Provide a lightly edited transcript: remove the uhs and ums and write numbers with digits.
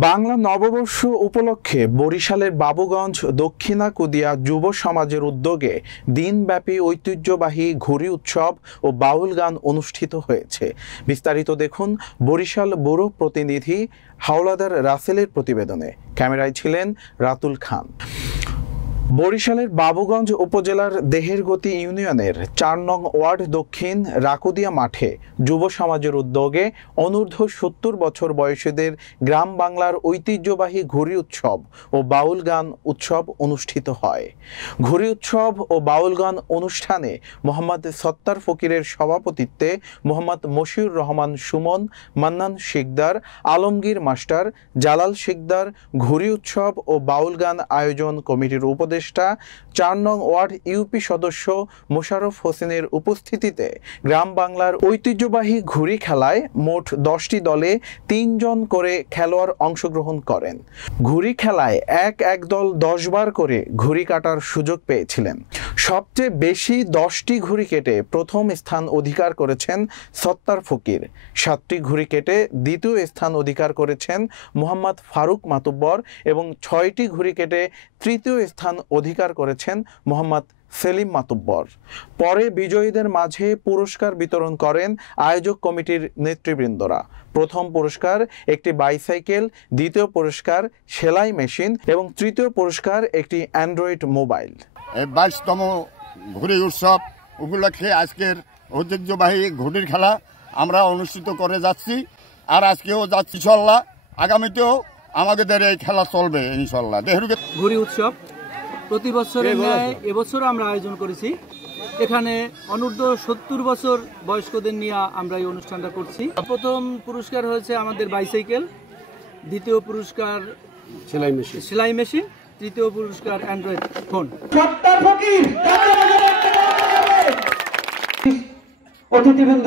বাংলা নববর্ষ উপলক্ষে বরিশালের বাবুগঞ্জ দক্ষিণা কুদিয়া যুব সমাজের উদ্যোগে দিনব্যাপী ঐতিহ্যবাহী ঘুড়ি উৎসব ও বাউল গান অনুষ্ঠিত হয়েছে। বিস্তারিত দেখুন বরিশাল ব্যুরো প্রতিনিধি হাওলাদার রাসেলের প্রতিবেদনে। ক্যামেরায় ছিলেন রাতুল খান। বরিশালের বাবুগঞ্জ উপজেলার দেহেরগতি ইউনিয়নের ৪ নং ওয়ার্ড দক্ষিণ রাকুদিয়া মাঠে যুব সমাজের উদ্যোগে অনূর্ধ্ব ৭০ বছর বয়সীদের গ্রাম বাংলার ঐতিহ্যবাহী ঘুড়ি উৎসব ও বাউল গান উৎসব অনুষ্ঠিত হয়। ঘুড়ি উৎসব ও বাউল গান অনুষ্ঠানে মোহাম্মদ সত্তার ফকিরের সভাপতিত্বে মোহাম্মদ মশিউর রহমান সুমন, মান্নান শিকদার, আলমগীর মাস্টার, জালাল শিকদার, ঘুড়ি উৎসব ও বাউল গান আয়োজন কমিটির উপদেষ্টা ৪ নং ওয়ার্ড ইউপি সদস্য মোশাররফ হোসেনের উপস্থিতিতে গ্রাম বাংলার ঐতিহ্যবাহী ঘুড়ি খেলায় মোট ১০টি দলে ৩ জন করে খেলোয়াড় অংশগ্রহণ করেন। ঘুড়ি খেলায় এক দল ১০ বার করে ঘুড়ি কাটার সুযোগ পেয়েছিলেন। সবচেয়ে বেশি ১০টি ঘুড়ি কেটে প্রথম স্থান অধিকার করেছেন সত্তার ফকির। ৭টি ঘুড়ি কেটে দ্বিতীয় স্থান অধিকার করেছেন মোহাম্মদ ফারুক মাতুব্বর এবং ৬টি ঘুড়ি কেটে তৃতীয় স্থান অধিকার করেছেন মোহাম্মদ সেলিম মাতুব্বর। পরে বিজয়ীদের মাঝে পুরস্কার বিতরণ করেন আয়োজক কমিটির নেতৃবৃন্দরা। প্রথম পুরস্কার একটি বাইসাইকেল, দ্বিতীয় পুরস্কার সেলাই মেশিন এবং তৃতীয় পুরস্কার একটি অ্যান্ড্রয়েড মোবাইল। ২২তম ঘুড়ি উৎসব উপলক্ষে আজকের ঐতিহ্যবাহী ঘুড়ির খেলা আমরা অনুষ্ঠিত করে যাচ্ছি, আর আজকেও যাচ্ছি ইনশাল্লাহ। আগামীতেও আমাদের এই খেলা চলবে ইনশাল্লাহ। ঘুড়ি উৎসব প্রতি বছরের ন্যায় এবছরও আমরা আয়োজন করেছি। এখানে অনূর্ধ্ব ৭০ বছর বয়স্কদের নিয়ে আমরা এই অনুষ্ঠানটা করছি। প্রথম পুরস্কার হয়েছে আমাদের বাইসাইকেল, দ্বিতীয় পুরস্কার সেলাই মেশিন, তৃতীয় পুরস্কার অ্যান্ড্রয়েড ফোন। অতিথিবৃন্দ